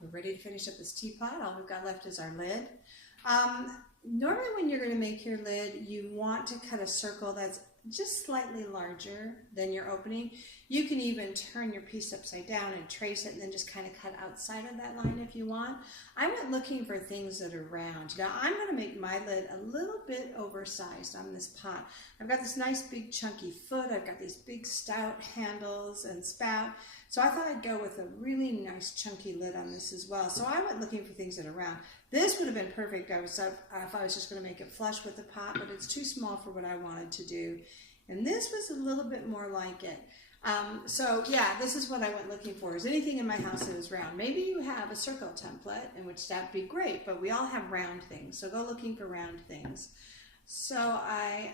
we're ready to finish up this teapot. All we've got left is our lid. Normally when you're going to make your lid, you want to cut a circle that's just slightly larger than your opening. You can even turn your piece upside down and trace it and then just kind of cut outside of that line if you want. I went looking for things that are round. Now I'm going to make my lid a little bit oversized on this pot. I've got this nice big chunky foot. I've got these big stout handles and spout. So I thought I'd go with a really nice chunky lid on this as well. So I went looking for things that are round. This would have been perfect if I was just going to make it flush with the pot, but it's too small for what I wanted to do. And this was a little bit more like it. So yeah, this is what I went looking for. Is anything in my house that is round? Maybe you have a circle template, in which that'd be great, but we all have round things. So go looking for round things. So I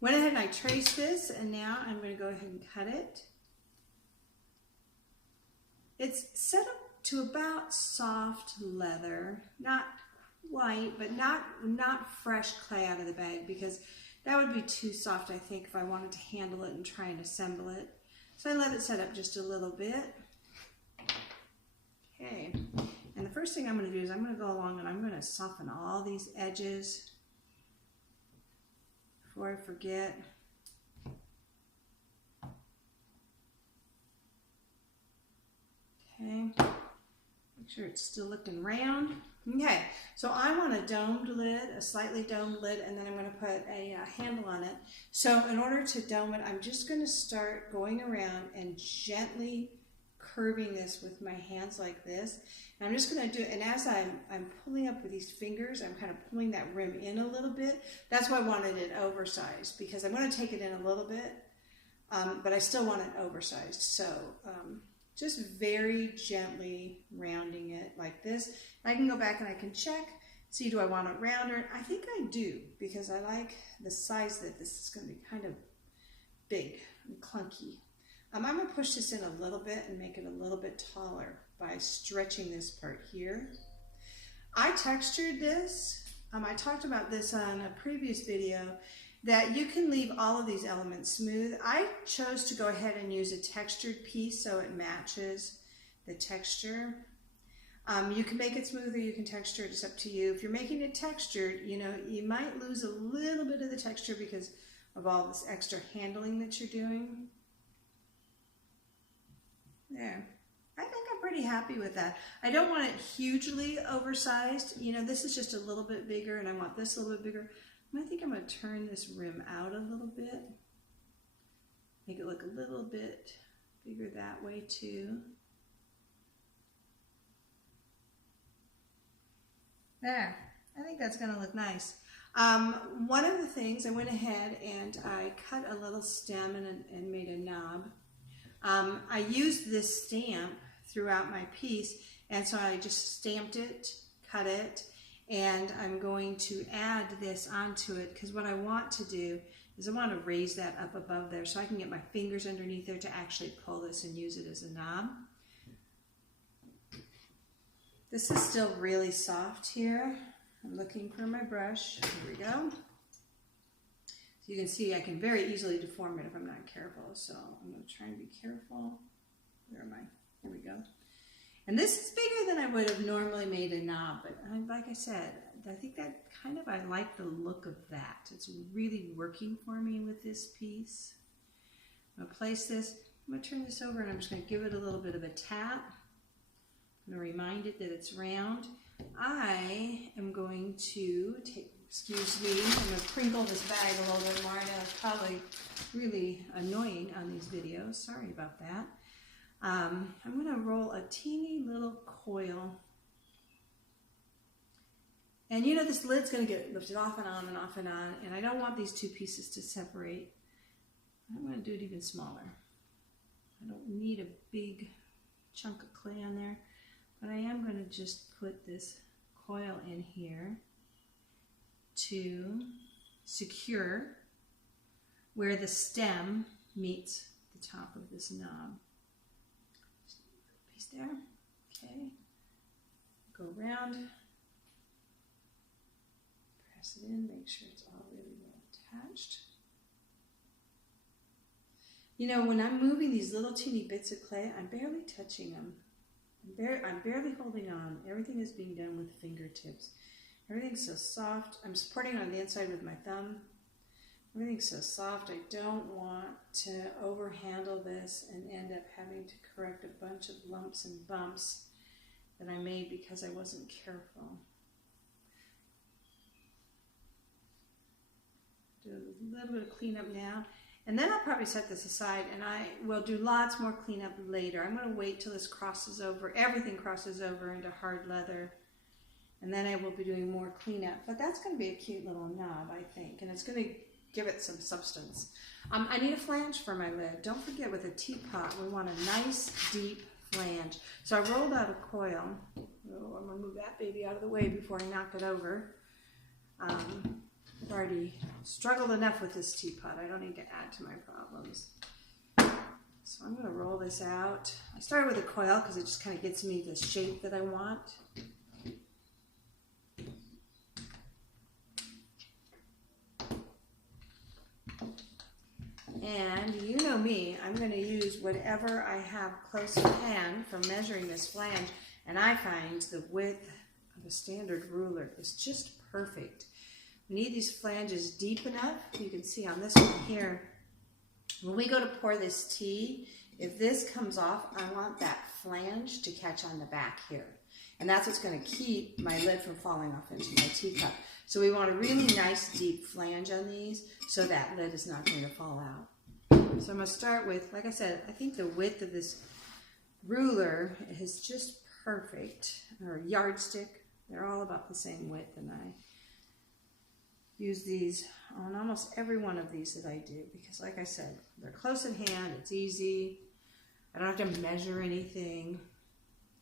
went ahead and I traced this, and now I'm going to go ahead and cut it. It's set up to about soft leather, not white, but not fresh clay out of the bag, because that would be too soft, I think, if I wanted to handle it and try and assemble it. So I let it set up just a little bit. Okay, and the first thing I'm going to do is I'm going to go along and I'm going to soften all these edges before I forget. Okay, make sure it's still looking round. Okay, so I want a domed lid, a slightly domed lid, and then I'm going to put a handle on it. So in order to dome it, I'm just going to start going around and gently curving this with my hands like this. And I'm just going to do it, and as I'm pulling up with these fingers, I'm kind of pulling that rim in a little bit. That's why I wanted it oversized, because I'm going to take it in a little bit, but I still want it oversized. So just very gently rounding it like this. I can go back and I can check, see, do I want it rounder? I think I do, because I like the size that this is going to be kind of big and clunky. I'm going to push this in a little bit and make it a little bit taller by stretching this part here. I textured this. I talked about this on a previous video, that you can leave all of these elements smooth. I chose to go ahead and use a textured piece so it matches the texture. You can make it smooth or you can texture it, it's up to you. If you're making it textured, you know, you might lose a little bit of the texture because of all this extra handling that you're doing. There. I think I'm pretty happy with that. I don't want it hugely oversized. You know, this is just a little bit bigger and I want this a little bit bigger. I think I'm going to turn this rim out a little bit, make it look a little bit bigger that way too. There, I think that's going to look nice. One of the things, I went ahead and I cut a little stem and made a knob. I used this stamp throughout my piece, and so I just stamped it, cut it, and I'm going to add this onto it, because what I want to do is I want to raise that up above there so I can get my fingers underneath there to actually pull this and use it as a knob. This is still really soft here. I'm looking for my brush. Here we go. So you can see I can very easily deform it if I'm not careful. So I'm going to try and be careful. Where am I? Here we go. And this is bigger than I would have normally made a knob, but like I said, I think that kind of, I like the look of that. It's really working for me with this piece. I'm going to place this, I'm going to turn this over and I'm just going to give it a little bit of a tap. I'm going to remind it that it's round. I am going to take, excuse me, I'm going to crinkle this bag a little bit more. I know it's probably really annoying on these videos. Sorry about that. I'm going to roll a teeny little coil. And you know this lid's going to get lifted off and on and off and on, and I don't want these two pieces to separate. I'm going to do it even smaller. I don't need a big chunk of clay on there, but I am going to just put this coil in here to secure where the stem meets the top of this knob. Piece there, okay, go around, press it in, make sure it's all really well attached. You know, when I'm moving these little teeny bits of clay, I'm barely touching them. I'm barely holding on. Everything is being done with fingertips. Everything's so soft. I'm supporting on the inside with my thumb. Everything's so soft. I don't want to overhandle this and end up having to correct a bunch of lumps and bumps that I made because I wasn't careful. Do a little bit of cleanup now. And then I'll probably set this aside and I will do lots more cleanup later. I'm going to wait till this crosses over, everything crosses over into hard leather. And then I will be doing more cleanup. But that's going to be a cute little knob, I think. And it's going to give it some substance. I need a flange for my lid. Don't forget, with a teapot, we want a nice, deep flange. So I rolled out a coil. Oh, I'm going to move that baby out of the way before I knock it over. I've already struggled enough with this teapot. I don't need to add to my problems. So I'm going to roll this out. I started with a coil because it just kind of gets me the shape that I want. And you know me, I'm going to use whatever I have close at hand for measuring this flange. And I find the width of a standard ruler is just perfect. We need these flanges deep enough. You can see on this one here, when we go to pour this tea, if this comes off, I want that flange to catch on the back here. And that's what's going to keep my lid from falling off into my teacup. So we want a really nice deep flange on these so that lid is not going to fall out. So I'm going to start with, like I said, I think the width of this ruler is just perfect, or yardstick. They're all about the same width, and I use these on almost every one of these that I do because, like I said, they're close at hand, it's easy, I don't have to measure anything.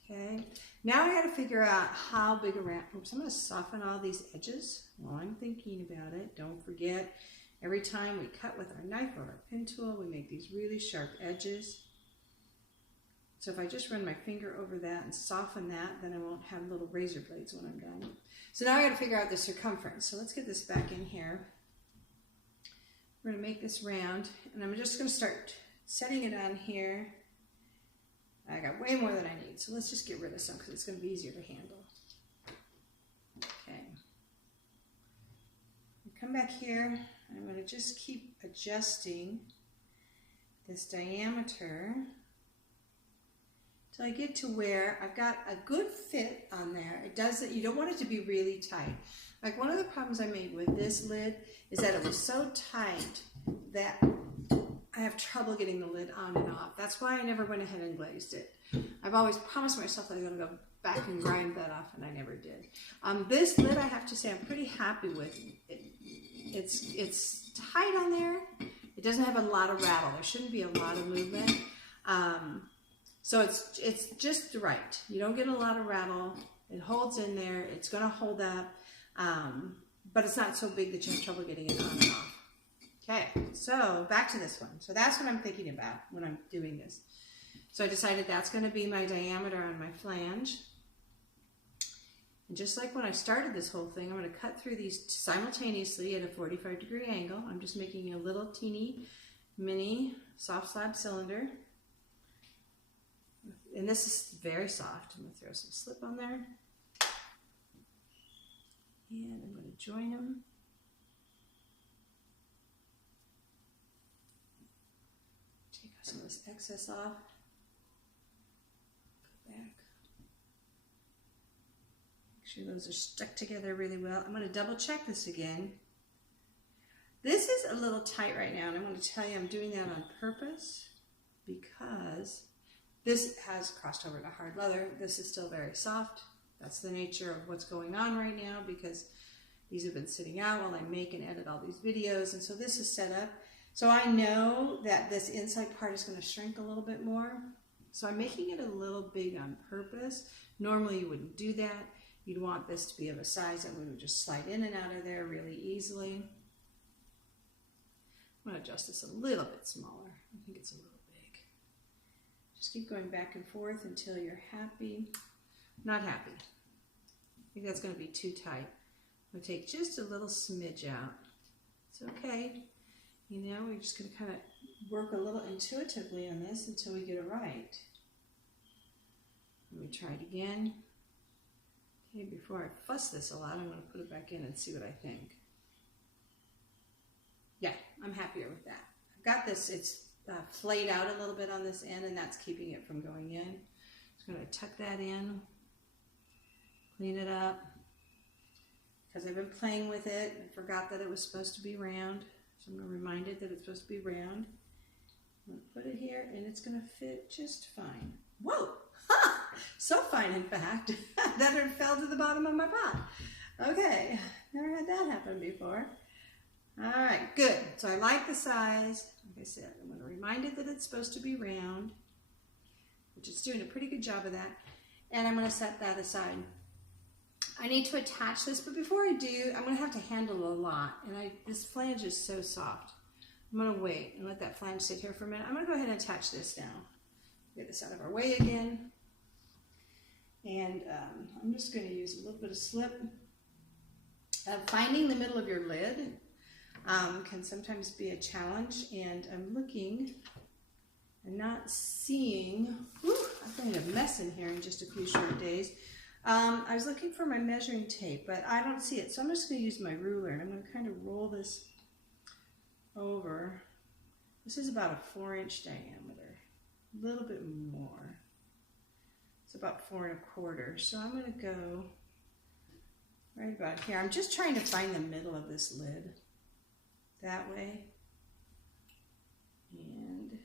Okay, now I got to figure out how big around. Oops, I'm going to soften all these edges while I'm thinking about it. Don't forget, every time we cut with our knife or our pin tool, we make these really sharp edges. So if I just run my finger over that and soften that, then I won't have little razor blades when I'm done. So now I got to figure out the circumference. So let's get this back in here. We're going to make this round, and I'm just going to start setting it on here. I got way more than I need, so let's just get rid of some because it's going to be easier to handle. Okay. Come back here, and I'm going to just keep adjusting this diameter till I get to where I've got a good fit on there. It does it. You don't want it to be really tight. Like, one of the problems I made with this lid is that it was so tight that I have trouble getting the lid on and off. That's why I never went ahead and glazed it. I've always promised myself that I'm going to go back and grind that off, and I never did. This lid, I have to say, I'm pretty happy with. It's tight on there. It doesn't have a lot of rattle. There shouldn't be a lot of movement. So it's just right. You don't get a lot of rattle. It holds in there. It's going to hold up, but it's not so big that you have trouble getting it on and off. Okay, so back to this one. So that's what I'm thinking about when I'm doing this. So I decided that's going to be my diameter on my flange. And just like when I started this whole thing, I'm going to cut through these simultaneously at a 45-degree angle. I'm just making a little teeny mini soft slab cylinder. And this is very soft. I'm going to throw some slip on there. And I'm going to join them. Take some of this excess off. Put back. Make sure those are stuck together really well. I'm going to double check this again. This is a little tight right now, and I'm going to tell you I'm doing that on purpose because this has crossed over to hard leather. This is still very soft. That's the nature of what's going on right now because these have been sitting out while I make and edit all these videos. And so this is set up. So I know that this inside part is going to shrink a little bit more. So I'm making it a little big on purpose. Normally you wouldn't do that. You'd want this to be of a size that would just slide in and out of there really easily. I'm going to adjust this a little bit smaller. I think it's a little big. Just keep going back and forth until you're happy. Not happy. I think that's going to be too tight. I'm going to take just a little smidge out. It's okay. You know, we're just going to kind of work a little intuitively on this until we get it right. Let me try it again. Okay, before I fuss this a lot, I'm going to put it back in and see what I think. Yeah, I'm happier with that. I've got this, it's flayed out a little bit on this end, and that's keeping it from going in. Just going to tuck that in, clean it up, because I've been playing with it and forgot that it was supposed to be round. So I'm going to remind it that it's supposed to be round. I'm going to put it here, and it's going to fit just fine. Whoa! Ha! So fine, in fact, that it fell to the bottom of my pot. Okay, never had that happen before. All right, good. So I like the size. Like I said, I'm going to remind it that it's supposed to be round, which it's doing a pretty good job of that. And I'm going to set that aside. I need to attach this, but before I do, I'm going to have to handle a lot. And this flange is so soft. I'm going to wait and let that flange sit here for a minute. I'm going to go ahead and attach this now. Get this out of our way again. And I'm just going to use a little bit of slip. Finding the middle of your lid can sometimes be a challenge, and I'm looking and not seeing, I've made a mess in here in just a few short days. I was looking for my measuring tape, but I don't see it, so I'm just going to use my ruler, and I'm going to kind of roll this over. This is about a 4-inch diameter, a little bit more. It's about 4 1/4, so I'm going to go right about here. I'm just trying to find the middle of this lid. That way. And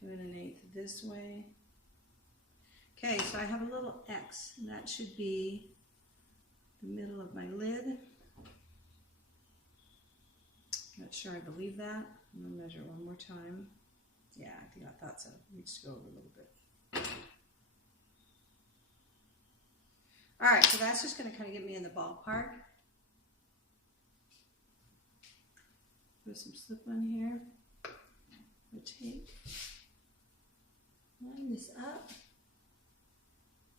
2 1/8 this way. Okay, so I have a little X, and that should be the middle of my lid. Not sure I believe that. I'm going to measure one more time. Yeah, I thought so. It needs to go over a little bit. All right, so that's just going to kind of get me in the ballpark. Put some slip on here. I'll take, line this up.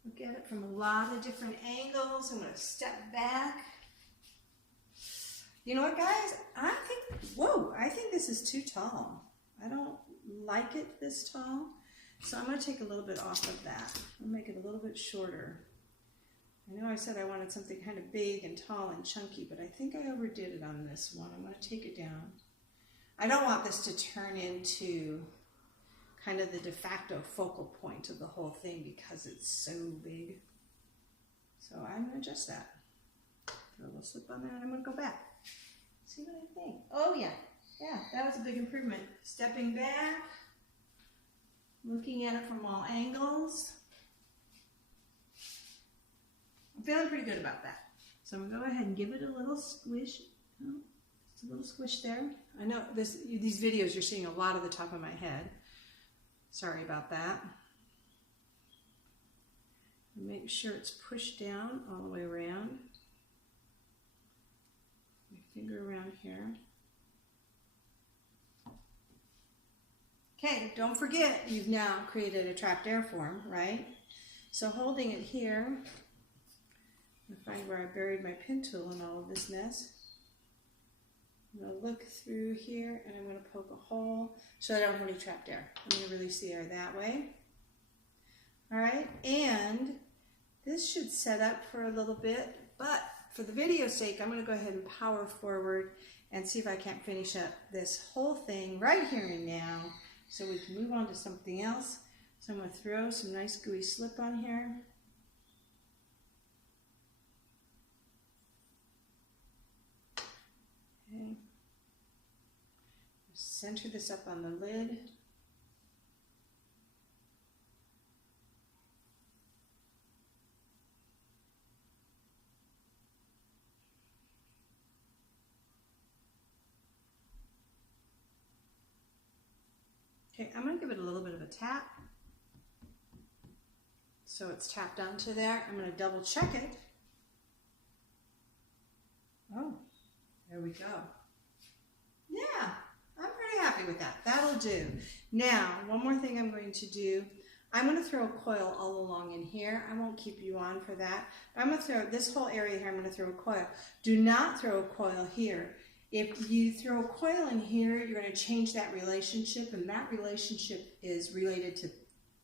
Look at it from a lot of different angles. I'm going to step back. You know what, guys? I think this is too tall. I don't like it this tall. So I'm going to take a little bit off of that. I'll make it a little bit shorter. I know I said I wanted something kind of big and tall and chunky, but I think I overdid it on this one. I'm going to take it down. I don't want this to turn into kind of the de facto focal point of the whole thing because it's so big. So I'm going to adjust that. Throw a little slip on there, and I'm going to go back. See what I think. Oh yeah, that was a big improvement. Stepping back, looking at it from all angles. I'm feeling pretty good about that. So I'm going to go ahead and give it a little squish. Oh, just a little squish there. I know these videos you're seeing a lot of the top of my head. Sorry about that. Make sure it's pushed down all the way around. My finger around here. Okay, don't forget you've now created a trapped air form, right? So holding it here, I find where I buried my pin tool in all of this mess. I'm going to look through here, and I'm going to poke a hole so I don't have any trapped air. I'm going to release the air that way. All right, and this should set up for a little bit, but for the video's sake, I'm going to go ahead and power forward and see if I can't finish up this whole thing right here and now so we can move on to something else. So I'm going to throw some nice gooey slip on here. Okay. Center this up on the lid. Okay, I'm going to give it a little bit of a tap. So it's tapped onto there. I'm going to double check it. Oh, there we go. Yeah, I'm pretty happy with that. That'll do. Now, one more thing I'm going to do. I'm going to throw a coil all along in here. I won't keep you on for that. I'm going to throw this whole area here. I'm going to throw a coil. Do not throw a coil here. If you throw a coil in here, you're going to change that relationship, and that relationship is related to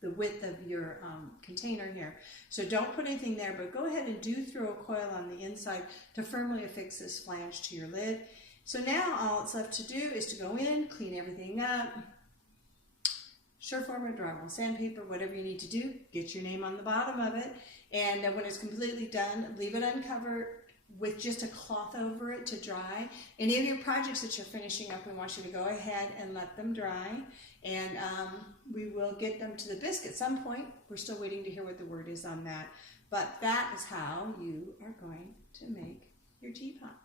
the width of your container here. So don't put anything there, but go ahead and do throw a coil on the inside to firmly affix this flange to your lid. So now all it's left to do is to go in, clean everything up, Surform or drywall, sandpaper, whatever you need to do, get your name on the bottom of it, and then when it's completely done, leave it uncovered with just a cloth over it to dry. Any of your projects that you're finishing up, we want you to go ahead and let them dry, and we will get them to the bisque at some point. We're still waiting to hear what the word is on that, but that is how you are going to make your teapot.